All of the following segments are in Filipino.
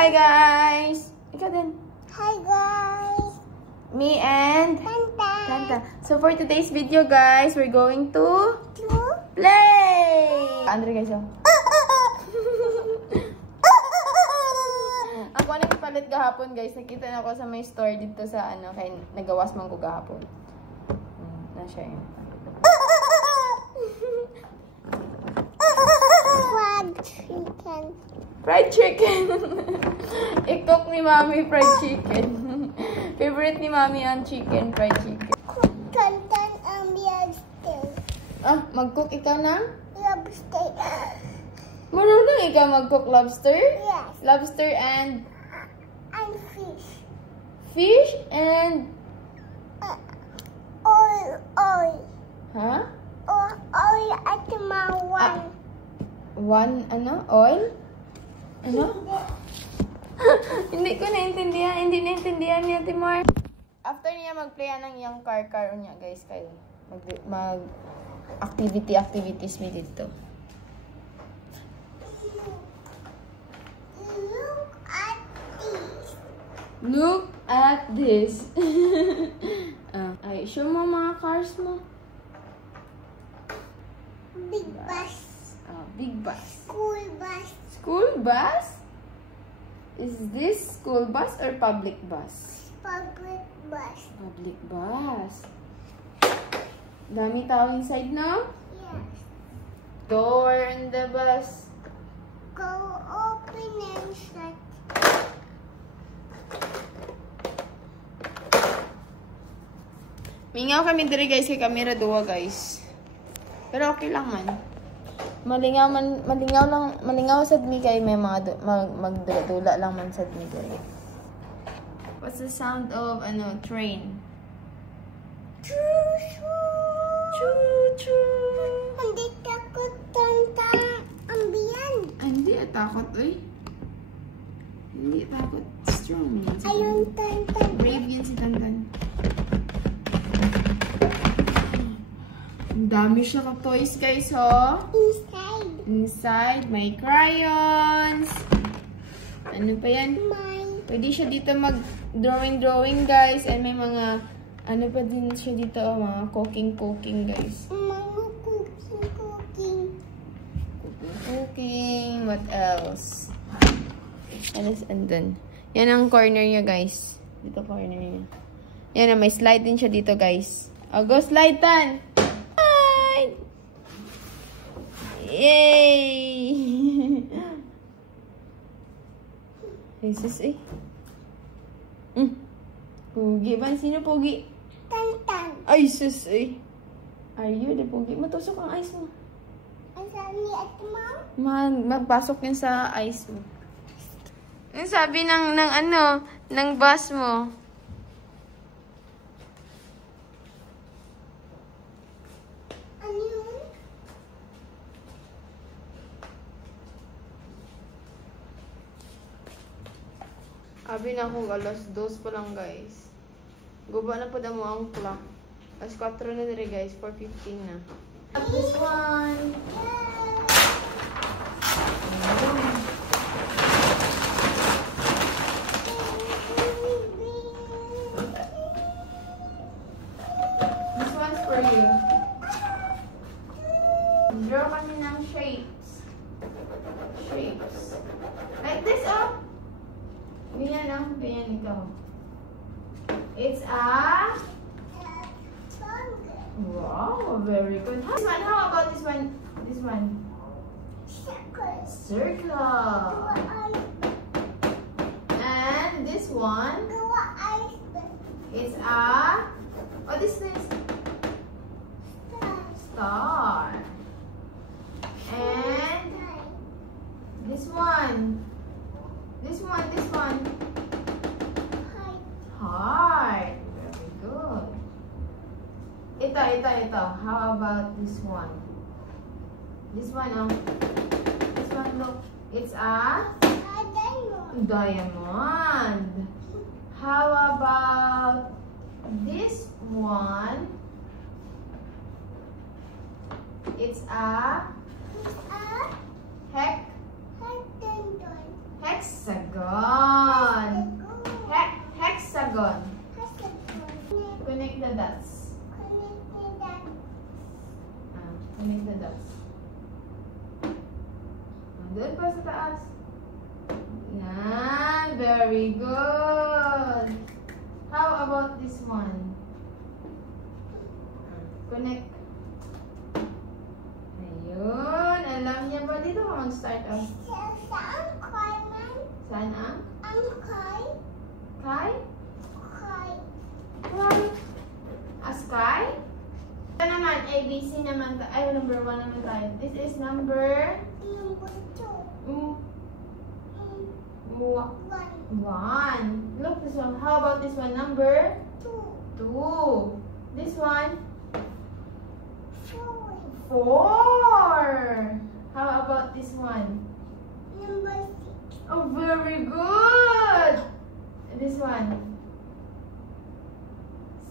Hi guys! Ikaw din. Hi guys! Me and Tanta. So for today's video guys, we're going to play! Andre guys, oh. Ako na ipalit gahapon guys. Nakita na ako sa may store dito sa ano, kaya nagawas man ko gahapon. Nasya yun. Fried chicken. I-cook ni Mami fried chicken. Favorite ni Mami ang chicken, fried chicken. Tantan ang lobster. Ah, mag-cook ikaw na? Lobster. Marunong ikaw mag-cook lobster? Yes. Lobster and Fish. fish and Oil. huh? Oil at mawan. One ano? Oil? Ano? Hindi ko naintindihan. Hindi naintindihan niya, Timor. After niya mag-play ng iyang car niya, guys, kay activities mi dito. Look at this. Ay, show mo mga cars mo. Big bus. Big bus. School bus. School bus? Is this school bus or public bus? Public bus. Public bus. Dami tao inside now? Yes. Door in the bus. Go open and shut. Mingaw kami diri guys kay kamera duwa guys. Pero okay lang man. Malingaw sad mi kay may mga magdula lang man sad mi diri. What's the sound of train? Choo Choo. Hindi takot tanta ambiyan. Hindi takot oy. Hindi takot. Strong yan si Ayun tanta. Brave yan si Tantan. Ang dami siya ka toys guys, ho. Inside, may crayons. Ano pa yan? Pwede siya dito mag-drawing guys. And may mga, ano pa din siya dito, mga cooking guys. Mga Cooking. What else? Alas, andun. Yan ang corner niya guys. Dito corner niya. Yan, may slide din siya dito guys. Oh, go slide, Tan! Yay! Ay, sus eh. Pugi ba? Sino pugi? Tantan. Ay, sus eh. Are you the pugi? Matusok ang ice mo. Ang sabi at mo? Magpasok yun sa ice mo. Yung sabi ng bus mo. Abi na akong alas 2 pa lang guys. Guba na po mo ang clock. Alas 4 na dire guys, 4:15 na. This one. This one's for you. Draw kami ng shapes. Like this, oh. Ganyan ikaw. It's a... Wow, very good. This one, how about this one? This one. Circle. And this one. It's a... What is this? Star. And this one. This one. Heart. Very good. Ito. How about this one? This one, This one, look. It's a diamond. How about this one? It's a hexagon. hexagon. Hexagon. Connect the dots. Connect that. Connect the dots. Doon pa sa taas. Yan. Very good. How about this one? Connect. Ayun. Alam niya ba? Dito ka mag-start ah. Saan kay man? Saan ang? Ang kay? Kai? Kay. Kai? A sky? Ito naman, ABC naman. Ay, number 1 naman tayo. This is number... Number 2. One. 1. Look, this one. How about this one? Number 2. 2. This one? 4. 4. How about this one? Number 6. Oh, very good. And this one?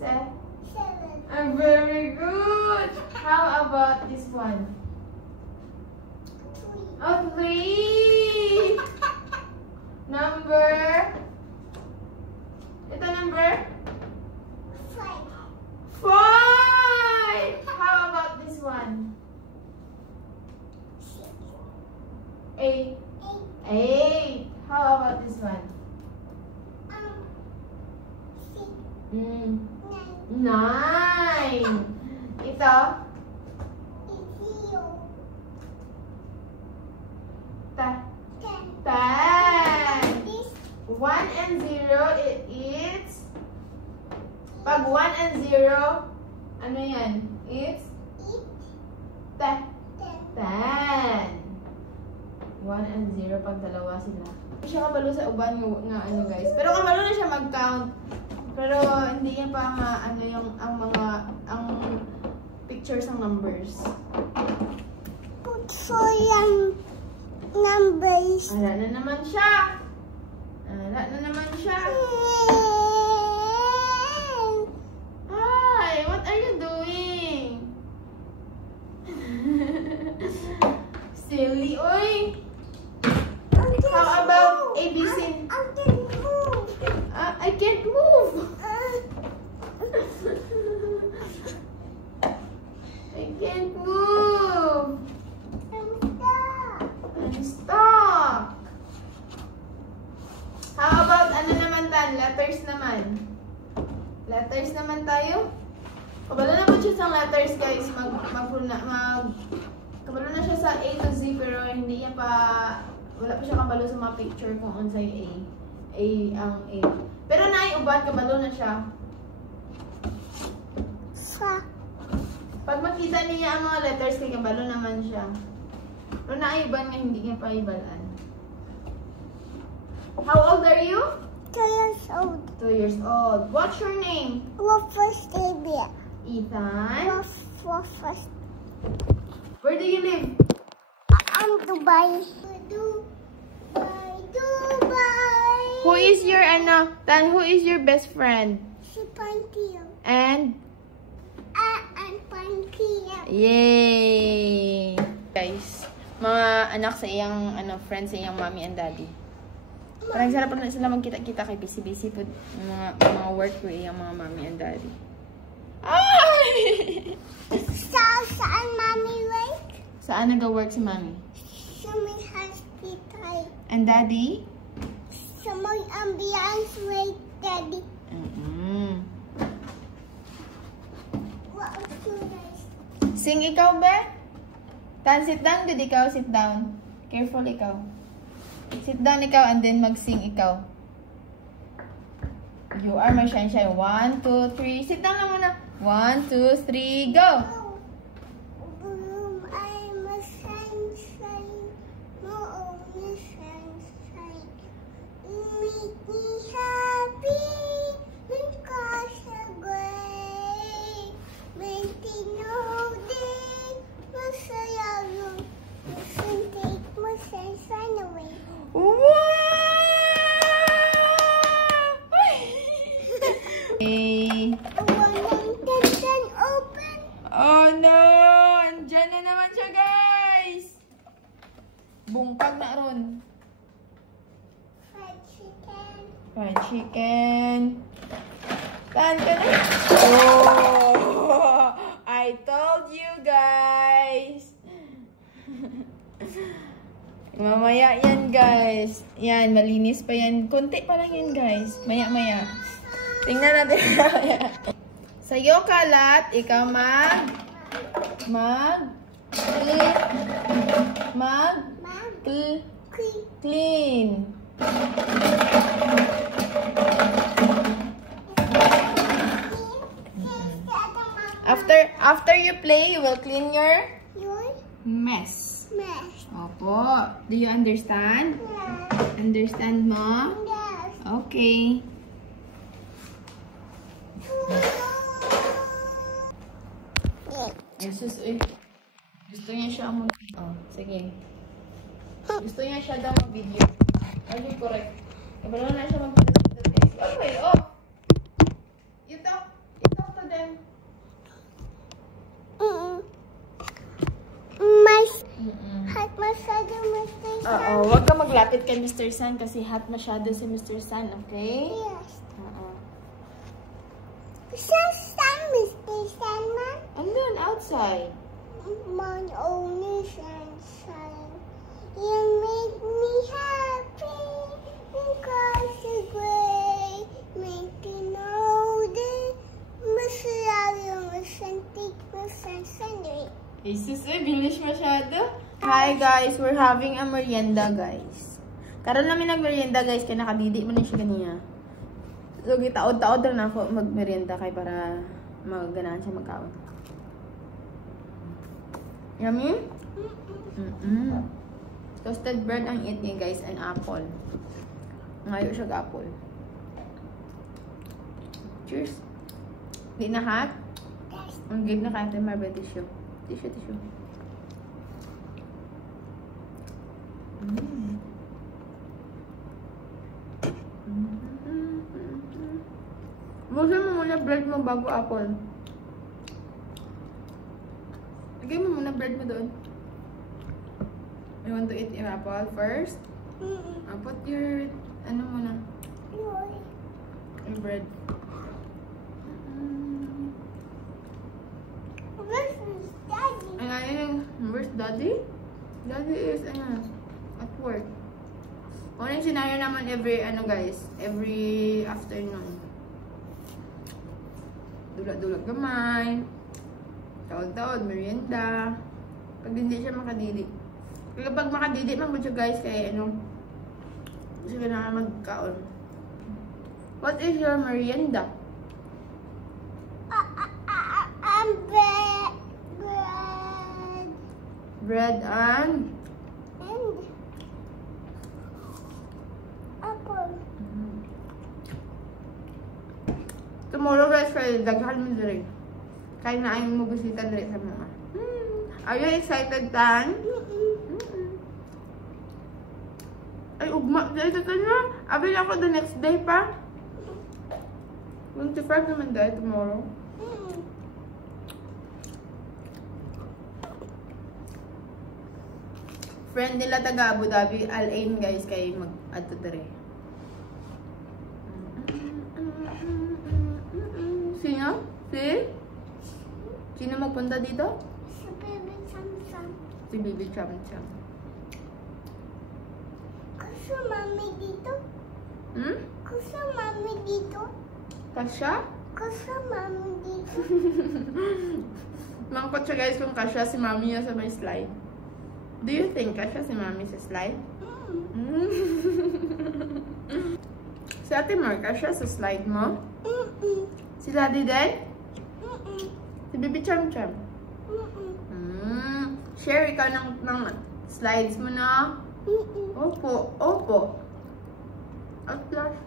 7. 7. Very good. How about this one? 3. Oh, 3. Number? Ito number? 5. 5. How about this one? 8. 8. How about this one? 6. 9. 9. Ito? 0. 10. 10. This 1 and 0, it is... Pag 1 and 0, ano yan? It's 10. 10. 1 and 0 pag dalawa sila. Hindi siya kabalo sa uban nga ano guys. Pero kabalo na siya mag-count. Pero hindi niya pa ano yung ang pictures ng numbers. So yung numbers. Ala na naman siya. Ala na naman siya. Hi, what are you doing? Silly, oy. How about ABC? I can move. I can't move. I can't move. I'm stuck. How about ano naman tan? Letters naman. Letters naman tayo. Kabalo na po siya sa letters guys. Kabalo na siya sa A to Z pero hindi niya pa, wala pa siya kabalo sa mga picture kung unsay A. A ang A. Pero naiuban, kabalo na siya. Pag makita niya ang mga letters, kay kabalo naman siya. Pero naiuban nga, hindi niya pa ibalaan. How old are you? 2 years old. 2 years old. What's your name? What first baby? Ethan. What first? Where do you live? I'm Dubai. Dubai. Who is your Tan? Who is your best friend? Si Pantia. And And Pantia. yay! Guys, mga anak sa iyang friends sa iyang mommy and daddy. Parang sarap na sila magkita-kita kay busy-busy po mga work ko iyang mga mommy and daddy. Ay! Saan mommy work? Saan nag-work si mommy? Sa may hospital. And daddy? Sa may ambulance work, daddy. What should I say? Sing ikaw, be? Tan, sit down. Did ikaw, sit down. Careful ikaw. Sit down ikaw and then mag-sing ikaw. You are my sunshine. 1, 2, 3. Sit down lang muna. 1, 2, 3, go! Bloom, I'm a sunshine. No, only sunshine. Make me happy. Because I'm great. Maintain day. Masaya yung take my sunshine away. Wow! Hey. I want to open. Oh no! Andyan na naman siya, guys! Bungkag na ron. Fried chicken. Fried chicken. Saan ka na? Oh! I told you guys! Mamaya yan guys. Yan, malinis pa yan. Kunti pa lang yan guys. Maya-maya. Tingnan natin. Sa'yo kalat, ikaw clean. After you play, you will clean your mess. Opo. Do you understand? Yes. Understand mo? Yes. Okay. Jesus, gusto niya siya mag... Oh, sige. Gusto niya siya daw mag-video. Are you correct? Kabalo na siya mag-video guys. Okay, oh! You talk to them. Hot masyado, Mr. Sun. Oo, huwag ka maglapit kay Mr. Sun kasi hot masyado si Mr. Sun, okay? Yes. Oo. Sun, Mr. Sandman. Andun, outside. My only sunshine. You make me happy because you're great. Make you know that masyado, masantik, masasandik. Jesus, bilis masyado. Hi guys, we're having a merienda guys. Karon namin nag-merienda guys, kaya nakadidi mo na siya ganiya. So, gitaod-taod na ako mag-merienda kay para maganahan siya magkaon. Yummy? Toasted bread ang eat niya guys, and apple. Ngayon siya apple. Cheers. Di na hot? Ang give na kaya tayo marble tissue. Tissue. Busin mo muna bread mo bago apple. Lagay mo muna bread mo doon. You want to eat your apple first? Put your, ano muna? Your bread. Where's Daddy? Daddy is, at work. Kung yung scenario naman every, every afternoon. Dulag-dulag gamay. Taod-taod, merienda. Pag hindi siya makadili. Kapag makadili, man siya guys, kaya gusto ka na magkaon. What is your merienda? Bread and apple. Tomorrow guys, Friday, daghan mo diri. Kaya na ayaw mo bisita diri sa mga. Are you excited, Tan? Ay, ugma. Dahil ka na. Abin ako the next day pa. 25 naman dahil tomorrow. Friend nila taga Abu Dhabi, Al-Ain guys, kayo mag-add to dere. Sino? Sino magpunta dito? Si Baby Cham-Cham. Si Baby Cham-Cham. Kasi mami dito. Kasi mami dito. Kasha? Kasi mami dito. Mangkot siya guys kung kasha si mami niya sa may slide. Do you think kasha si mami sa slide? Si Ate Mar, kasha sa slide mo? Si Daddy din? Si Baby Cham-Cham? Share ikaw ng slides mo na? Opo, opo. At last,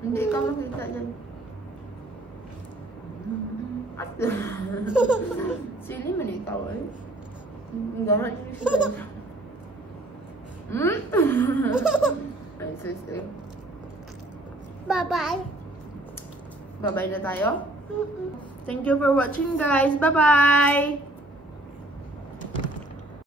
hindi ka makita dyan. At sili man ikaw eh. Ang garat niyo siya. Ay, sis. Bye-bye. Bye-bye na tayo? Thank you for watching guys. Bye-bye!